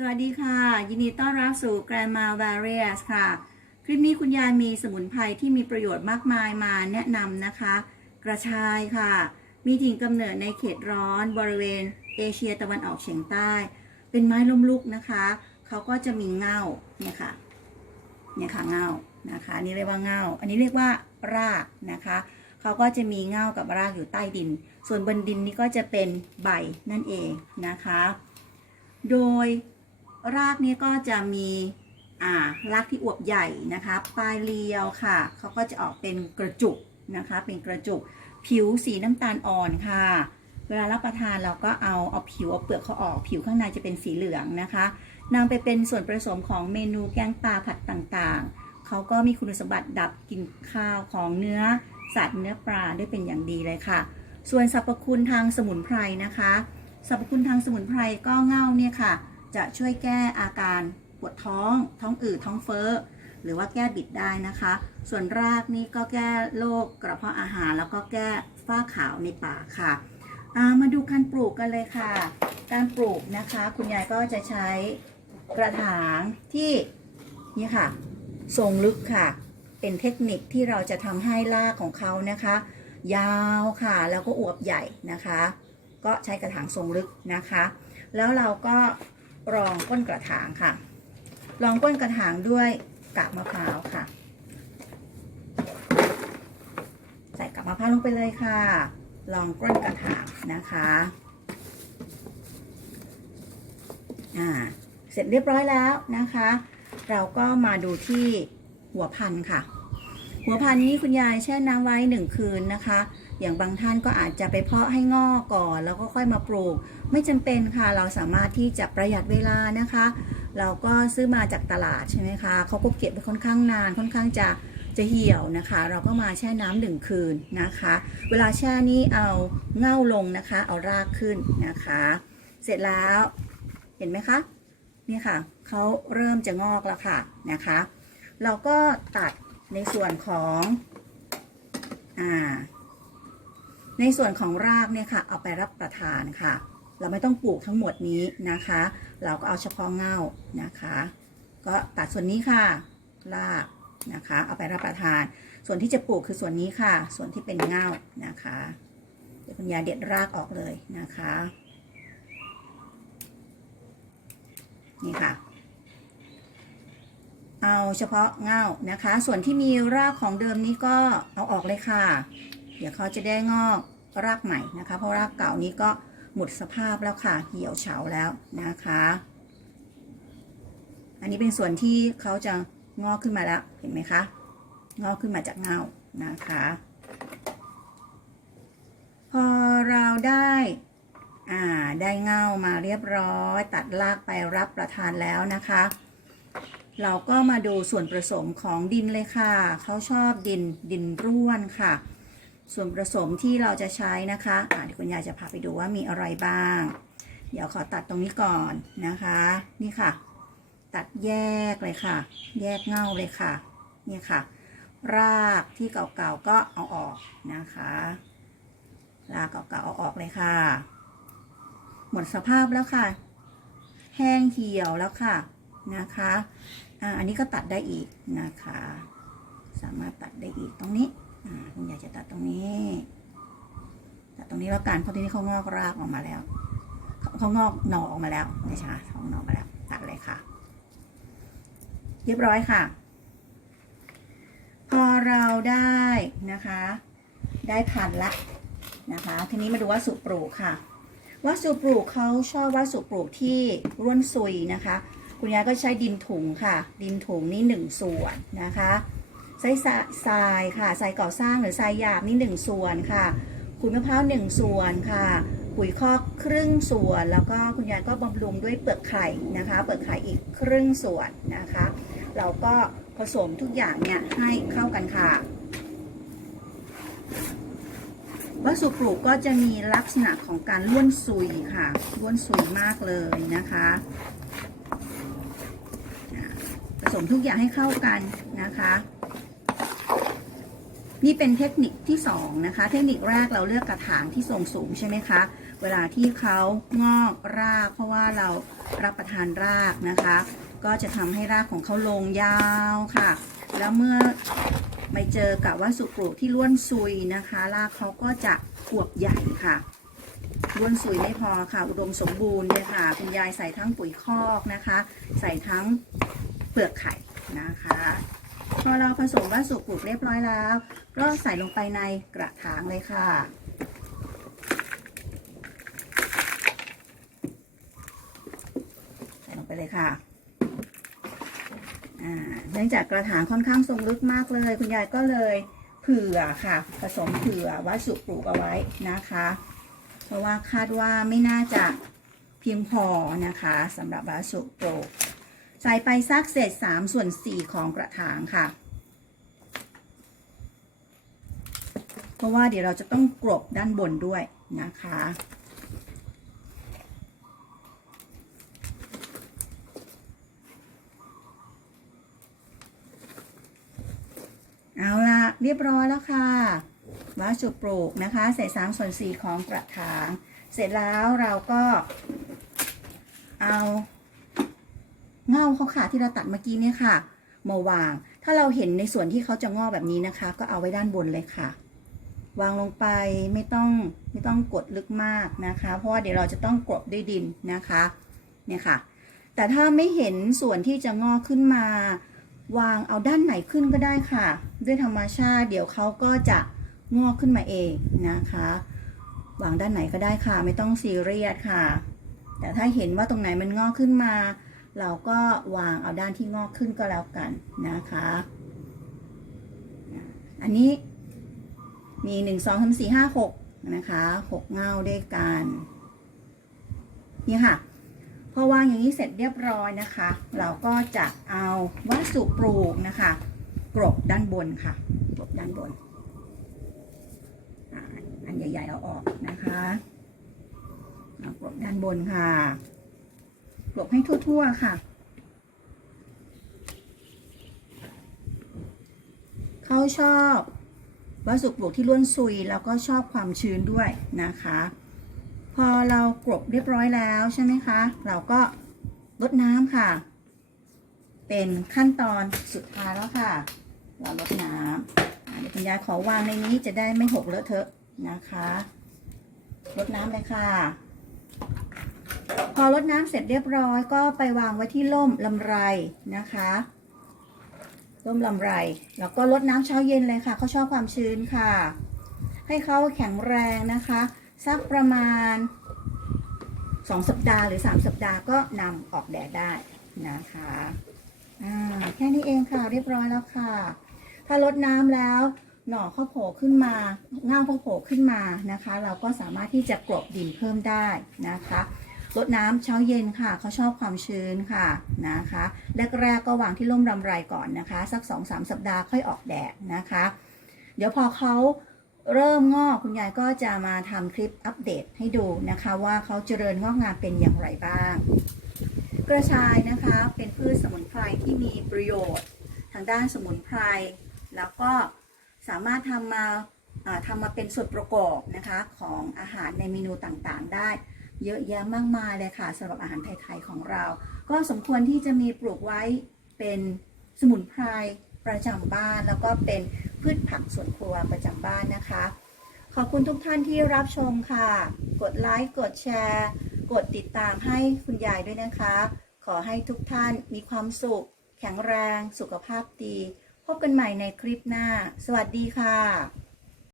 สวัสดีค่ะ ยินดีต้อนรับสู่ Grandma Various ค่ะ คลิปนี้คุณยายมีสมุนไพรที่มีประโยชน์มากมายมาแนะนำนะคะ กระชายค่ะ มีถิ่นกำเนิดในเขตร้อนบริเวณเอเชียตะวันออกเฉียงใต้ เป็นไม้ล้มลุกนะคะ เขาก็จะมีเง่าเนี่ยค่ะเนี่ยค่ะเง่านะคะนนี่เรียกว่าเง่า อันนี้เรียกว่ารากนะคะ เขาก็จะมีเง่ากับรากอยู่ใต้ดิน ส่วนบนดินนี่ก็จะเป็นใบนั่นเองนะคะ โดย รากนี้ก็จะมีอ่ารากที่อวบใหญ่นะคะ ปลายเรียวค่ะเขาก็จะออกเป็นกระจุกนะคะ เป็นกระจุกผิวสีน้ำตาลอ่อนค่ะ เวลารับประทานเราก็เอาเอาผิวเอาเปลือกเขาออก ผิวข้างในจะเป็นสีเหลืองนะคะนำไปเป็นส่วนผสมของเมนูแกงปลาผัดต่างๆ เขาก็มีคุณสมบัติดับกลิ่นข้าวของเนื้อสัตว์เนื้อปลาได้เป็นอย่างดีเลยค่ะ ส่วนสรรพคุณทางสมุนไพรนะคะ สรรพคุณทางสมุนไพรก็เง่าเนี่ยค่ะ จะช่วยแก้อาการปวดท้อง ท้องอืดท้องเฟ้อ หรือว่าแก้บิดได้นะคะ ส่วนรากนี่ก็แก้โรคกระเพาะอาหาร แล้วก็แก้ฝ้าขาวในปากค่ะามาดูการปลูกกันเลยค่ะ การปลูกนะคะ คุณยายก็จะใช้กระถางที่นี่ค่ะทรงลึกค่ะ เป็นเทคนิคที่เราจะทำให้รากของเขานะคะ ยาวค่ะแล้วก็อวบใหญ่นะคะ ก็ใช้กระถางทรงลึกนะคะ แล้วเราก็ รองก้นกระถางค่ะ รองก้นกระถางด้วยกากมะพร้าวค่ะ ใส่กากมะพร้าวลงไปเลยค่ะ รองก้นกระถางนะคะอ่าเสร็จเรียบร้อยแล้วนะคะ เราก็มาดูที่หัวพันค่ะ หัวพันนี้คุณยายแช่น้ำไว้หนึ่งคืนนะคะ อย่างบางท่านก็อาจจะไปเพาะให้งอกก่อน แล้วก็ค่อยมาปลูก ไม่จำเป็นค่ะเราสามารถที่จะประหยัดเวลานะคะ เราก็ซื้อมาจากตลาดใช่ไหมคะเขาก็เก็บไปค่อนข้างนานค่อนข้างจะจะเหี่ยวนะคะ เราก็มาแช่น้ำหนึ่งคืนนะคะ เวลาแช่นี้เอาเง่าลงนะคะ เอารากขึ้นนะคะ เสร็จแล้วเห็นไหมคะนี่ค่ะเขาเริ่มจะงอกแล้วค่ะนะคะ เราก็ตัดในส่วนของอ่าในส่วนของรากเนี่ยค่ะ เอาไปรับประทานค่ะ เราไม่ต้องปลูกทั้งหมดนี้นะคะ เราก็เอาเฉพาะเง่านะคะ ก็ตัดส่วนนี้ค่ะรากนะคะ เอาไปรับประทาน ส่วนที่จะปลูกคือส่วนนี้ค่ะ ส่วนที่เป็นเง่านะคะ เดี๋ยวคุณยายเด็ดรากออกเลยนะคะ นี่ค่ะ เอาเฉพาะเง่านะคะ ส่วนที่มีรากของเดิมนี้ก็เอาออกเลยค่ะ เดี๋ยวเขาจะได้งอกรากใหม่นะคะ เพราะรากเก่านี้ก็ หมดสภาพแล้วค่ะ เหี่ยวเฉาแล้วนะคะ อันนี้เป็นส่วนที่เขาจะงอกขึ้นมาแล้ว เห็นไหมคะ งอกขึ้นมาจากเงานะคะ พอเราได้อ่าได้เงามาเรียบร้อย ตัดรากไปรับประทานแล้วนะคะ เราก็มาดูส่วนผสมของดินเลยค่ะ เขาชอบดินดินร่วนค่ะ ส่วนผสมที่เราจะใช้นะคะอ่าเดี๋ยวคุณยายจะพาไปดูว่ามีอะไรบ้าง เดี๋ยวขอตัดตรงนี้ก่อนนะคะ นี่ค่ะ ตัดแยกเลยค่ะ แยกเง่าเลยค่ะนี่ค่ะ รากที่เก่าๆก็เอาออกนะคะ รากเก่าๆเอาออกเลยค่ะ หมดสภาพแล้วค่ะ แห้งเหี่ยวแล้วค่ะนะคะอ่าอันนี้ก็ตัดได้อีกนะคะ สามารถตัดได้อีกตรงนี้ คุณยายจะตัดตรงนี้ตัดตรงนี้แล้วกันเพราะที่นี้เขางอกรากออกมาแล้วเขาเขางอกหน่อออกมาแล้วไม่ใช่เขาหน่อมาแล้ว ตัดเลยค่ะ เรียบร้อยค่ะ พอเราได้นะคะ ได้พันละนะคะ ทีนี้มาดูว่าสุปลูกค่ะวัสดุปลูกเขาชอบวัสดุปลูกที่ร่วนซุยนะคะ คุณยายก็ใช้ดินถุงค่ะ ดินถุงนี่หนึ่งส่วนนะคะ ใช้ทรายค่ะทรายก่อสร้างหรือทรายหยาบนี่หนึ่งส่วนค่ะขุยมะพร้าวหนึ่งส่วนค่ะปุ๋ยคอกครึ่งส่วน แล้วก็คุณยายก็บำรุงด้วยเปลือกไข่นะคะ เปลือกไข่อีกครึ่งส่วนนะคะ เราก็ผสมทุกอย่างเนี่ยให้เข้ากันค่ะวัสดุปลูกก็จะมีลักษณะของการล้วนซุยค่ะล้วนซุยมากเลยนะคะผสมทุกอย่างให้เข้ากันนะคะ นี่เป็นเทคนิคที่สองนะคะ เทคนิคแรกเราเลือกกระถางที่ทรงสูงใช่ไหมคะ เวลาที่เขางอกราก เพราะว่าเรารับประทานรากนะคะ ก็จะทำให้รากของเขาลงยาวค่ะ แล้วเมื่อไปเจอกับวัสดุปลูกที่ล้วนซุยนะคะ รากเขาก็จะอวบใหญ่ค่ะล้วนซุยไม่พอค่ะ อุดมสมบูรณ์เลยค่ะ คุณยายใส่ทั้งปุ๋ยคอกนะคะ ใส่ทั้งเปลือกไข่นะคะ พอเราผสมวัสดุปลูกเรียบร้อยแล้ว ก็ใส่ลงไปในกระถางเลยค่ะ ใส่ลงไปเลยค่ะอ่าเนื่องจากกระถางค่อนข้างทรงลึกมากเลย คุณยายก็เลยเผื่อค่ะ ผสมเผื่อวัสดุปลูกเอาไว้นะคะ เพราะว่าคาดว่าไม่น่าจะเพียงพอนะคะสำหรับวัสดุปลูก ใส่ไปสักเศษ3ส่วน 4 ของกระถางค่ะ เพราะว่าเดี๋ยวเราจะต้องกรบด้านบนด้วยนะคะเอาละเรียบร้อยแล้วค่ะวัสดุปลูกนะคะเศษ3ส่วน4ของกระถาง เสร็จแล้วเราก็เอา เง่าเขาค่ะที่เราตัดเมื่อกี้เนี่ยค่ะ มาวาง ถ้าเราเห็นในส่วนที่เขาจะงอกแบบนี้นะคะ ก็เอาไว้ด้านบนเลยค่ะ วางลงไปไม่ต้องไม่ต้องกดลึกมากนะคะ เพราะว่าเดี๋ยวเราจะต้องกลบด้วยดินนะคะ เนี่ยค่ะ แต่ถ้าไม่เห็นส่วนที่จะงอกขึ้นมา วางเอาด้านไหนขึ้นก็ได้ค่ะ ด้วยธรรมชาติ เดี๋ยวเขาก็จะงอกขึ้นมาเองนะคะ วางด้านไหนก็ได้ค่ะ ไม่ต้องซีเรียสค่ะ แต่ถ้าเห็นว่าตรงไหนมันงอกขึ้นมา เราก็วางเอาด้านที่งอกขึ้นก็แล้วกันนะคะ อันนี้มีหนึ่งสองสามสี่ห้าหกนะคะหกเงาด้วยกัน นี่ค่ะ พอวางอย่างนี้เสร็จเรียบร้อยนะคะ เราก็จะเอาวัสดุปลูกนะคะ กรบด้านบนค่ะ กรบด้านบน อันใหญ่ๆเอาออกนะคะ กรบด้านบนค่ะ กรบให้ทั่ว ๆ ค่ะ เขาชอบวัสดุปลูกที่ล้วนซุยแล้วก็ชอบความชื้นด้วยนะคะ พอเรากรบเรียบร้อยแล้วใช่ไหมคะ เราก็ลดน้ำค่ะ เป็นขั้นตอนสุดท้ายแล้วค่ะ เราลดน้ำเดี๋ยวคุณยายขอวางในนี้จะได้ไม่หกเลอะเทอะนะคะลดน้ำเลยค่ะ อลดน้ำเสร็จเรียบร้อยก็ไปวางไว้ที่ร่มลำไรนะคะร่มลำไร แล้วก็ลดน้ำเช้าเย็นเลยค่ะเขาชอบความชื้นค่ะ ให้เขาแข็งแรงนะคะ สักประมาณ 2 สัปดาห์หรือ 3 สัปดาห์ก็นำออกแดดได้นะคะอ่าแค่นี้เองค่ะเรียบร้อยแล้วค่ะ ถ้าลดน้ำแล้วหน่อเขาโผล่ขึ้นมาเง่าเขาโผล่ขึ้นมานะคะ เราก็สามารถที่จะกลบดินเพิ่มได้นะคะ ดน้ำเช้าเย็นค่ะเขาชอบความชื้นค่ะนะคะแรกๆก็วางที่ร่มรำไรก่อนนะคะ สัก 2-3 สัปดาห์ค่อยออกแดดนะคะ เดี๋ยวพอเขาเริ่มงอกคุณยายก็จะมาทำคลิปอัปเดตให้ดูนะคะว่าเขาเจริญงอกงามเป็นอย่างไรบ้าง กระชายนะคะเป็นพืชสมุนไพรที่มีประโยชน์ ทางด้านสมุนไพร แล้วก็สามารถทำมาอ่าทำมาเป็นส่วนประกอบนะคะของอาหารในเมนูต่างๆได้ เยอะแยะมากมายเลยค่ะสำหรับอาหารไทยๆของเรา ก็สมควรที่จะมีปลูกไว้เป็นสมุนไพรประจำบ้าน แล้วก็เป็นพืชผักสวนครัวประจำบ้านนะคะ ขอบคุณทุกท่านที่รับชมค่ะ กดไลค์กดแชร์ กดติดตามให้คุณยายด้วยนะคะ ขอให้ทุกท่านมีความสุข แข็งแรง สุขภาพดี พบกันใหม่ในคลิปหน้า สวัสดีค่ะ